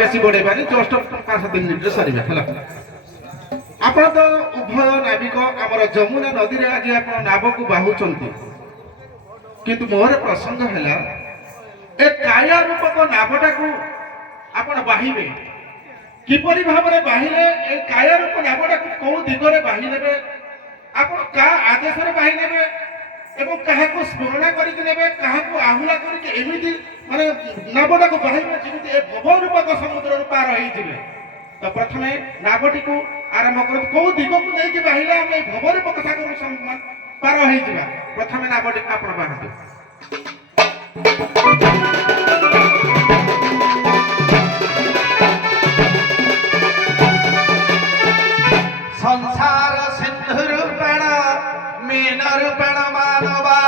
বেশি বড়াইবানি জষ্ট 5-7 মিনিটে সরিবে হল। আপন তো উভয় নাবিক আমার যমুনা নদীরে আজ আপন নাবকু বাহুচন্তি, কিন্তু মোর প্রসঙ্গ হেলা এ কায়া রূপক নাবটাকু আপন বাহিবে কিপরি ভাবে বাহিলে, এই কায়া রূপ নাবটাকু কোন দিগরে বাহি নেবে, আপন কা আদেশরে বাহি নেবে এবং কাহাকু স্মরণ করিকি নেবে, কাহাকু আহুলা করিকি এমিতি মানে নাবটাকু বাহিবে যেমিতি এ ভব রূপক সমুদ্রରୁ পার হইଯିବେ। তো প্রথমে নাবটিকু আরম্ভ করতে কোন দিগକୁ নেইকি বাহিলে আমি এই ভব রূপক সাগর পার হইଯିବା। প্রথমে নাবটিকু আপন বাহাতে संसार सिंधु रूपेण मीन रूपेण मानवा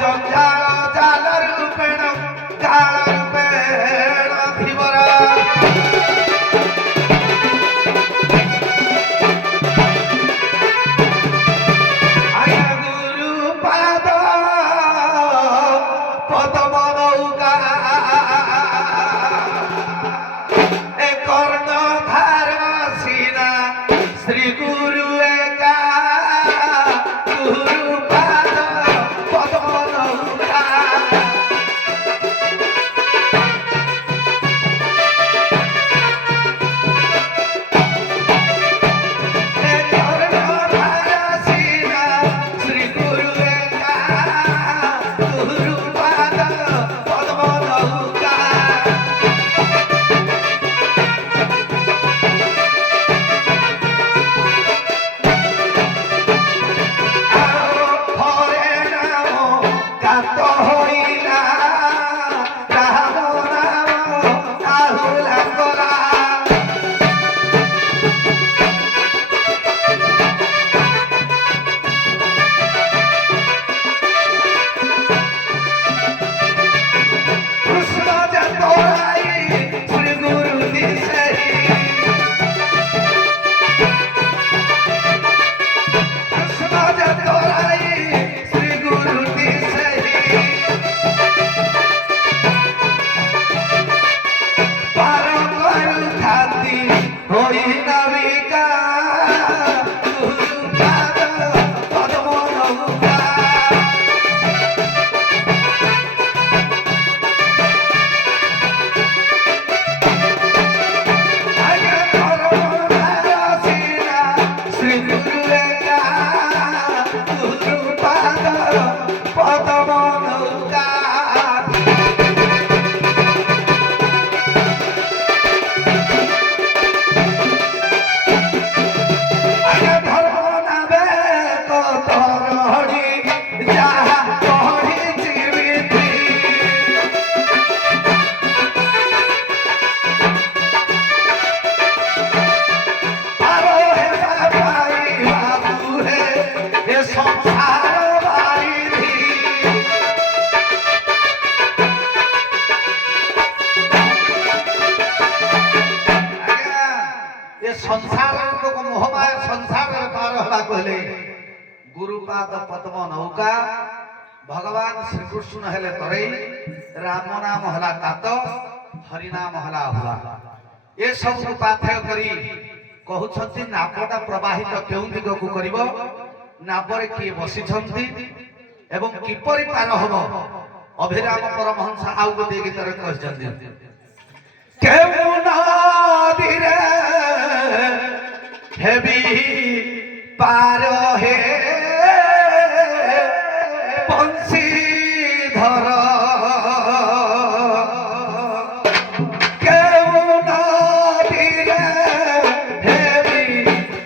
जंजाल जाल रूपेण काल रूपेण धीवरा गुरु पाद पदम नौका कर्णधार सीना श्री गुरु एका गुरु पाद पद्म नौका कर्णधार सीना श्री गुरु एका गुरु पाद पद्म नौका संसार को मोहमाया संसार पार हवा कहले गुरुपाद पद्म नौका भगवान श्री कृष्ण हेले तरै राम नाम हला कात हरि नाम हला हुआ ए सब को पाथ्य करी कहउछंती नापटा प्रवाहित केउ दिग को करिवो नापरे की बसी छंती एवं किपरि पार हबो अभिराम परमहंस आउ गोटे गीतरे कहछंती केउ नदीरे हेबी पार हे बंशी धर केउ नदीरे हेबी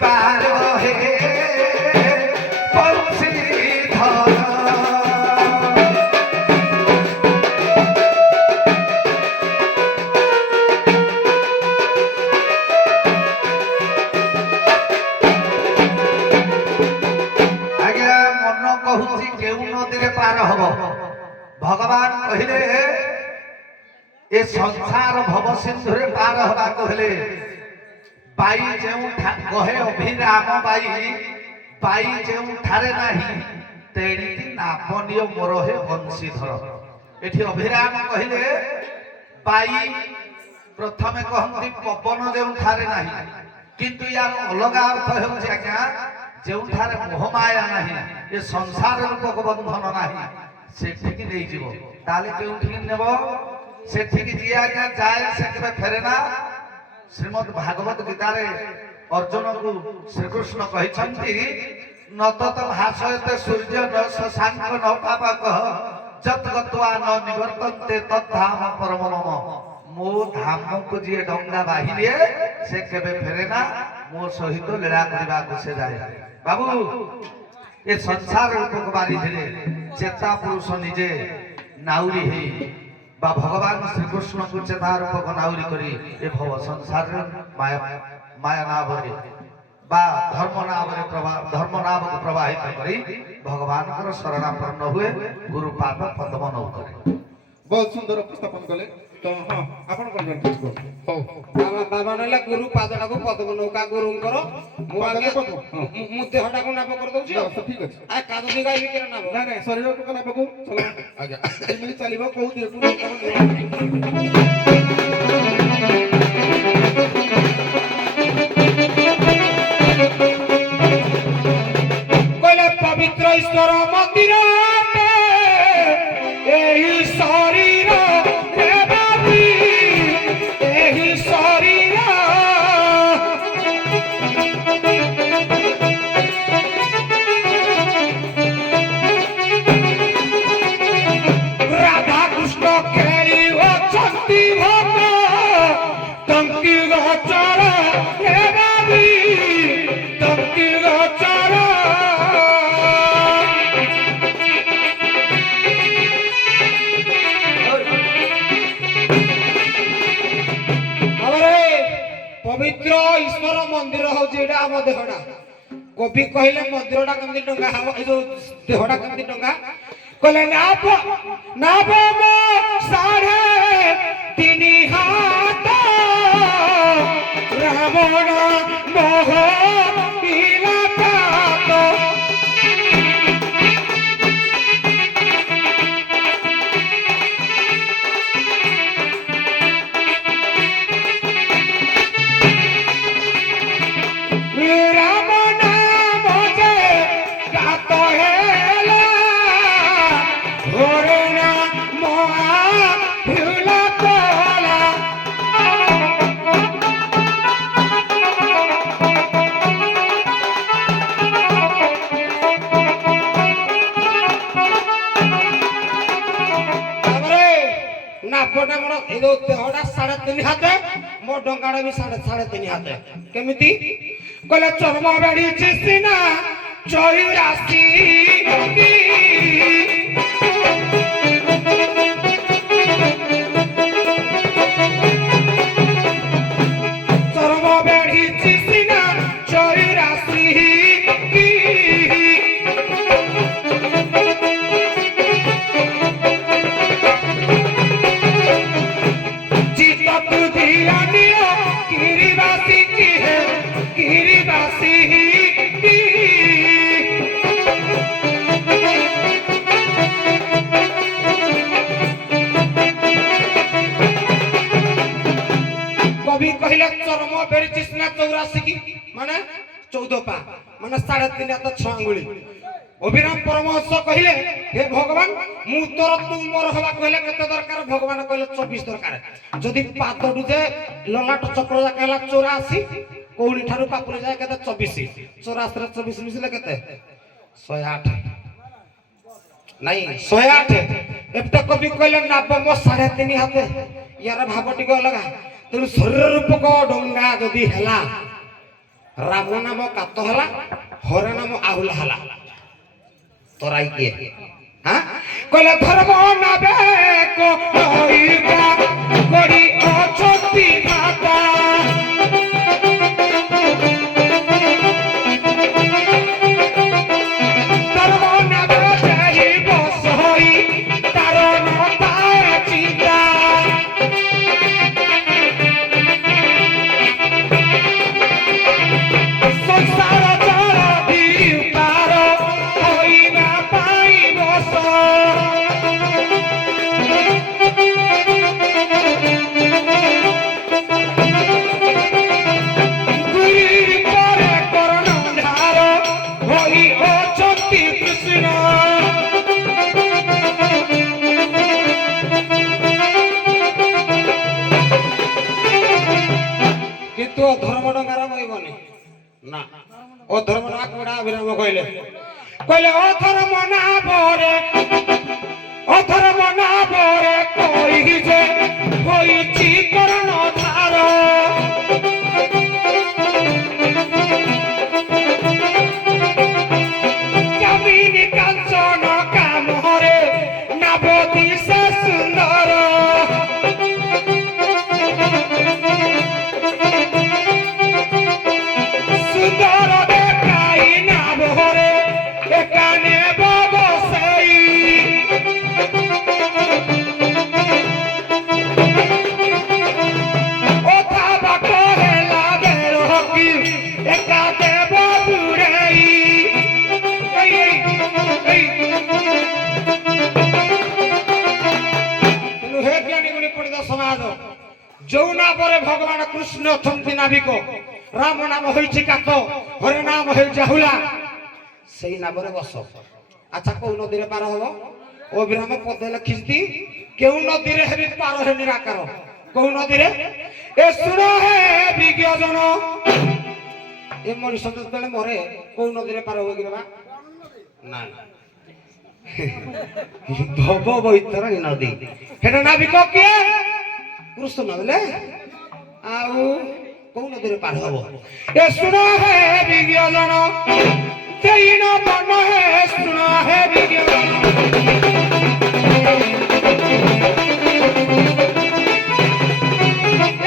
पार हे बंशी धर भगवान कहले ए संसार भव सिंधु रे पार हवा कहले बाई जेउ कहे अभिराम बाई जेउ ठारे नाही तेणी नापनिय मोर हे बंशीधर এটি অভিরাম কহিলে বাই প্রথমে কহନ୍ତି পবন ଯେଉଁଠାରେ ନାହିଁ কিন্তু ইয়ার অলগা অর্থ ହେଉଛି আজ্ঞা ଯେଉଁଠାରେ মোহমায়া ନାହିଁ ଏ ସଂସାର ରୂପକ ବନ୍ଧନ ନାହିଁ ସେଠିକି ନେଇଯିବ ତାହେଲେ କେଉଁଠିକି ନେବ ସେଠିକି ଯିଏ ଆଜ୍ଞା ଯାଏ ସେ କେବେ ଫେରେ ନା ଶ୍ରୀମଦ୍ ଭାଗବତ ଗୀତାରେ ଅର୍ଜୁନକୁ ଶ୍ରୀକୃଷ୍ଣ କହିଛନ୍ତି ନତତ ଭାସୟତେ ସୂର୍ଯ୍ୟ ନ ଶଶାଙ୍କ ନ ପାପକଃ ଯତ୍ ଗତ୍ୱା ନ ନିବର୍ତ୍ତନ୍ତେ ତଦ୍ଧାମ ପରମ ମମ ମୋ ଧାମକୁ ଯିଏ ଡଙ୍ଗା ବାହି ଦିଏ ସେ କେବେ ଫେରେ ନା ମୋ ସହିତ ଲୀଳା କରିବାକୁ ସେ ଯାଏ ବାବୁ ଏ ସଂସାର ରୂପକ ବାରିଧିରେ ଚେତା ପୁରୁଷ ନିଜେ ନାଉରୀ ହେଇ বা ভগবান শ্রীকৃষ্ণকে চেতা রূপক নাউরি করি এ ভব সংসারের মায়া নাবরে বা ধর্ম নাবক প্রবাহিত করি ভগবানଙ୍କର শরণাপন্ন ହୁଏ গুরু পাদ পদ্ম নৌ করে ବହୁତ ସୁନ୍ଦର ଉପସ୍ଥାପନ କଲେ ତ ହଁ ଆପଣ କଣ ଜାଣିଛନ୍ତି ହଉ ବାବା ନେଲା ଗୁରୁ ପାଦଟାକୁ ପଦ୍ମ ନୌକା ଗୁରୁଙ୍କର ମୁଁ ଆଜ୍ଞା ମୁଁ ଦେହଟାକୁ ନାପ କରିଦଉଛି ଠିକ ଅଛି ଆ କାଦ ଦିଗା ଇଏ କେନ ନାପ ନାଇଁ ନାଇଁ ଶରୀରକୁ କଣ ନାପକୁ ଚଲ ଆଜ୍ଞା ଏମିତି ଚାଲିବ କୋଉ ଦିଗକୁ କହିଲେ ପବିତ୍ର ଈଶ୍ୱର ମନ୍ଦିର ଏହି ଶରୀର ଦେବାବି ଏହି ଶରୀର ରାଧା କୃଷ୍ଣ ଖେଳି ଅଛନ୍ତି ଭୋଗ ତଙ୍କି ଗଚର ଦେବାବି ତଙ୍କି ଗଚର পবিত্র ঈশ্বর মন্দির হচ্ছে এটা আমার দেহটা কবি কহিলে মন্দিরটা কেমতি টঙ্কা হব এই যে দেহটা কেমতি টঙ্কা কইলে না মো সাড়ে তিনি হাত রাবণ মোহ ইলাকাত নাপটা মোর এই দেহটা 3.5 হাতে মোর ডঙ্গাটা বি 3.5 হাতে কেমিতি কইলে চর্ম বেড়িছে সিনা 84 কি চর্ম বেড়িছে সিনা 84 কি কবি কহিলে চরম বেড়িছিস না 84 কি মানে 14 পা মানে 3.5 হাত 6 আঙ্গুলি অভিরাম পরমহংস কহিলে হে ভগবান মু তোর তুমর হবা কহিলে কত দরকার ভগবান কহিলে 24 দরকার যদি পাদডু যে ললাট চক্র যা কহিলা 84 কোউনি ঠারু পাপুরি যায় কত 24 84 রে 24 মিশিলে কত 108 নাই 108 এপটা কবি কহিলে নাবম 3.5 হাতে ইয়ার ভাবটি গো লগা তেଣୁ ଶରୀର ରୂପକ ଡଙ୍ଗା ଯଦି ହେଲା ରାମ ନାମ କାତ ହେଲା ହର ନାମ ଆହୁଲା ହେଲା ତରାଇ କିଏ କହିଲେ ଧର୍ମ ନାବେ କରି ଅଛନ୍ତି ମାତା ଧର୍ମ ନାବେ ଯାଇ ବସଇ ତାର ନଥାଏ ଚିନ୍ତା ଅଧର୍ମନା କୋଡ଼ା ଅଭିରାମ କହିଲେ କହିଲେ ଅଧର୍ମନା ବରେ କହି ଯେ ହୋଇଛି କରଣ ଧାର কামিনী কাঞ্চন কামরে নাবতী সে সুন্দর সুন্দর দেখাই নাবরে এখানে ববসাই ওথা বাট হেলা বের হকি একা দেব বুড়াই হে জ্ঞানী গুণী পণ্ডিত সমাজ যৌনা পরে ভগবান কৃষ্ণ অଛନ୍ତି নাবিক রাম নাম হইছে কাক হরে নাম হইছে হুলা সেই নামরে বস আচ্ছা কোন নদীরে পার হব অবিরাম পদে লিখিছি কেউ নদীরে হেবি পার হে নিরাকার কোন নদীরে এ শুনো হে বিজ্ঞজন এ মনুষ্য যেতବେଳେ মরে কোন নদীরে পার হব কি বাবা না ভব বৈতরণী নদী হেটা নাবিক কিଏ কৃষ্ণ বলে ଆଉ কোন নদীরে পার হব এ শুনো হে বিজ্ঞজন তেইন মন হে শুনো হে বিজ্ঞজন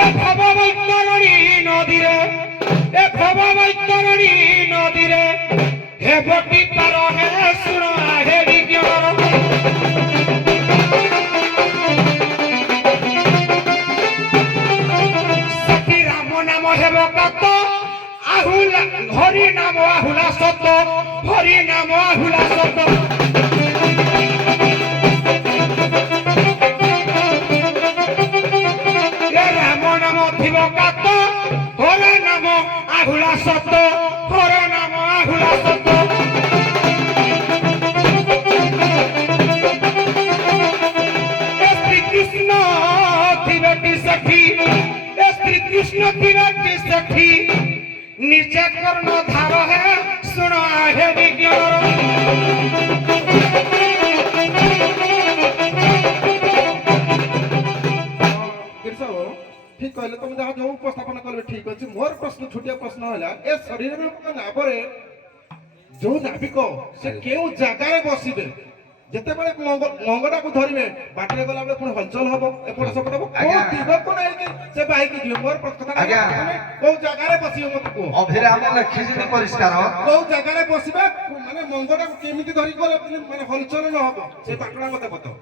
এ ভব বৈতরণী নদীরে হে বটি পার হে শুনো হে বিজ্ঞজন সখী রাম নাম হেব কত আহুলা হরি নাম আহুলা সত হরি নাম আহুলা সত এ রাম নাম থিব কত হরে নাম আহুলা সত হরে নাম আহুলা সত কৃষ্ণ থিবটি সখী শ্রী কৃষ্ণ থিবটি সখী নিচে কর্ণ ধার হে শুণ হে বিজ্ঞান ঠিক কহিলে তুমি যাহা যে উপস্থাপন করবে ঠিক আছে মোর প্রশ্ন ছুটিয়া প্রশ্ন হলা এ শরীরের নাভরে যে নাবিক সে কেউ জায়গায় বসিবে যেতেবেলে মঙ্গটাକୁ ধরিবে বাটরে গলা বেলে পুଣି হলচল হব এপଟ সেপଟ হব কোন দিগକୁ নেইকি সে বাইকি ଯିବେ মোর কথা কোন জায়গায় বসিবে মতে কো অভিরাম লেখিছিনি পরিষ্কার কোন জায়গায় বসিবে মানে মঙ্গটাକୁ কেমিতি ধরি গলে মানে হলচল ন হব সে বাটরা মতে বতাও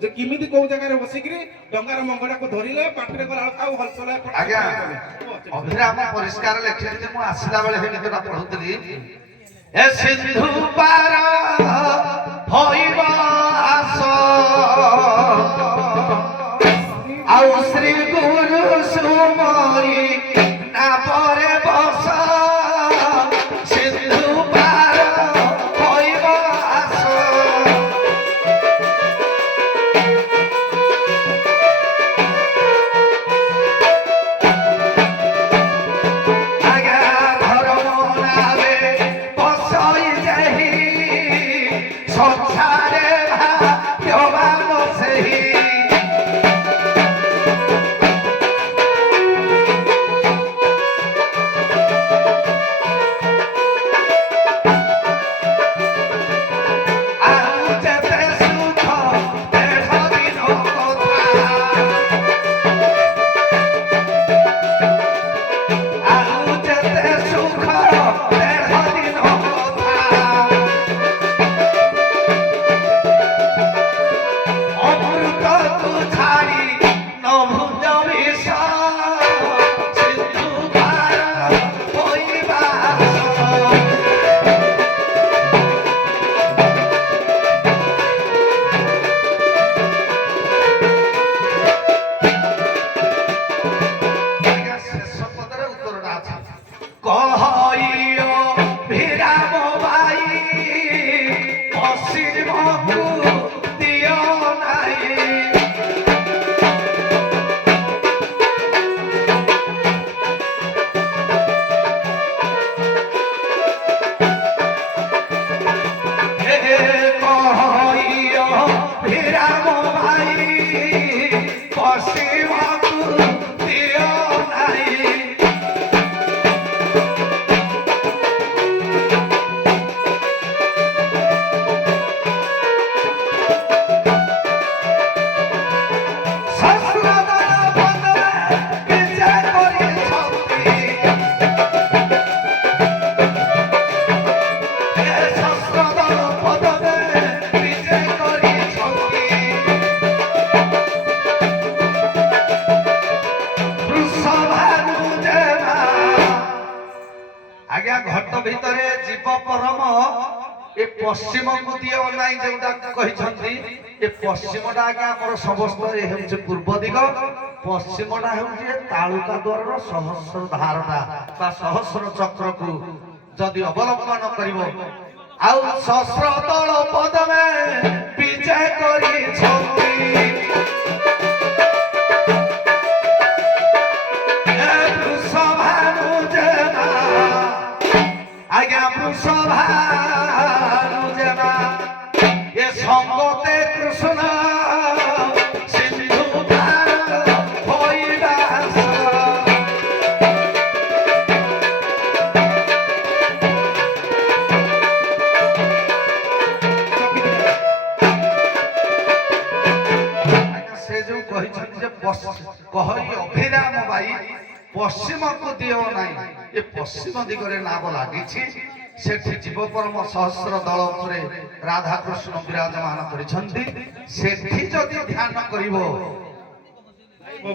যে কিমিতি কোন জায়গায় বসিকি ডঙ্গার মঙ্গটাକୁ ধরিলে বাটরে গলা ଆଉ হলচল এপଟ আজ্ঞা অভিরাম পরিষ্কার লেখিছিনি মু আসিলা বেলে হে গীতটা পঢ়ুতলি এ সিন্ধু পার হইব আস আউ শ্রী গুরু সুমরি না পরে বস সিন্ধু পার হইব আস আজ্ঞা ধর্ম নামে বসই যাহি সংসারে ভাগ্যবান সেই ଭିତରେ ଜୀବ ପରମ ଏ ପଶ୍ଚିମକୁ ଦିଅ ନାହିଁ ଯୋଉଟା କହିଛନ୍ତି ଏ ପଶ୍ଚିମଟା ଆଜ୍ଞା ଆମର ସମସ୍ତ ଏ ହେଉଛି ପୂର୍ବ ଦିଗ ପଶ୍ଚିମଟା ହେଉଛି ଏ ତାଳୁକା ଦ୍ୱାରର ସହସ୍ର ଧାରଟା ବା ସହସ୍ର ଚକ୍ରକୁ ଯଦି ଅବଲମ୍ବନ କରିବ ଆଉ ସହସ୍ର ଦଳ ପଦମେ ବିଜୟ କରିଛନ୍ତି আজ্ঞা বৃষভানু জেনা এ সঙ্গতে কৃষ্ণ সিন্ধু হইবাস সে যে কহিছেন যে কহই অভিরাম ভাই পশ্চিমକୁ ଦିଅ ନାହିଁ ଏ ପଶ୍ଚିମ ଦିଗରେ ନାମ ଲାଗିଛି ସେଠି ଜୀବ ପରମ ସହସ୍ର ଦଳ ଉପରେ ରାଧାକୃଷ୍ଣ ବିରାଜମାନ କରିଛନ୍ତି ସେଠି ଯଦି ଧ୍ୟାନ କରିବ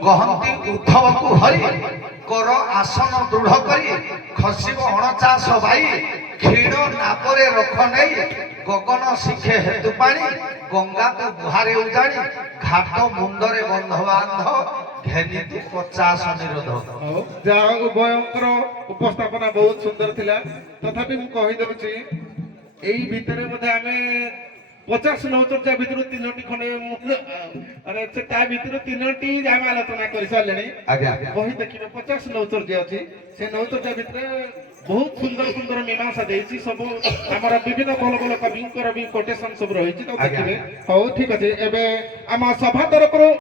କହନ୍ତି ଉଦ୍ଧବକୁ ହରି କର ଆସନ ଦୃଢ କରି ଖସିବ ଅଣଚାଶ ଭାଇ କ୍ଷୀଣ ନାପରେ ରଖ ନେଇ ଗଗନ ଶିଖେ ହେତୁ ପାଣି ଗଙ୍ଗାକୁ ବୁହାରେ ଉଜାଣି ଘାଟ ମୁଣ୍ଡରେ ବନ୍ଧ ବାନ୍ଧ ଘେନିତି 50 ନିରୋଧ ଯାହା ଉଭୟଙ୍କର ଉପସ୍ଥାପନା ବହୁତ ସୁନ୍ଦର ଥିଲା ତଥାପି ମୁଁ କହିଦେଉଛି ଏଇ ଭିତରେ ବୋଧେ ଆମେ 50 ନୌଚର୍ଚ୍ଚା ଭିତରୁ 3ଟି ଖଣ୍ଡେ ତା ଭିତରୁ 3ଟି ଆମେ ଆଲୋଚନା କରିସାରିଲେଣି ଆଜ୍ଞା ବହି ଦେଖିବେ 50 ନୌଚର୍ଚ୍ଚା ଅଛି ସେ ନୌଚର୍ଚ୍ଚା ଭିତରେ ବହୁତ ସୁନ୍ଦର ସୁନ୍ଦର ମୀମାଂସା ଦେଇଛି ସବୁ ଆମର ବିଭିନ୍ନ ଭଲ ଭଲ କବିଙ୍କର ବି କୋଟେସନ ସବୁ ରହିଛି ତ ଦେଖିବେ ହଉ ଠିକ ଅଛି ଏବେ ଆମ ସଭା ତରଫରୁ